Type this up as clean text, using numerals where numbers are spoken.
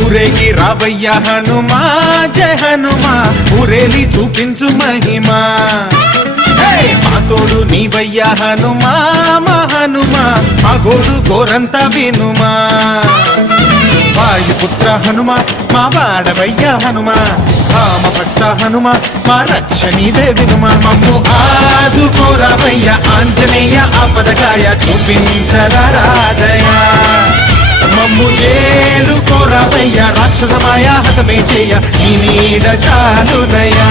ఊరేగి రావయ్య హనుమా జయ హనుమా ఊరేలి చూపించు మహిమా మా తోడు నీవయ్య హనుమా మా హనుమా మా గోడు గోరంత వినుమా వాయుపుత్ర హనుమా మా వాడవయ్య హనుమా రామ భక్త హనుమా మా రక్షణీదే వినుమా మమ్ము ఆదుకోరావయ్య ఆంజనేయ ఆపదకాయ చూపించరాదయా మమ్ము ఏలు కోరావయ్య రాక్షసమాయ హతమే చేయ నీ నీడ చాలునయా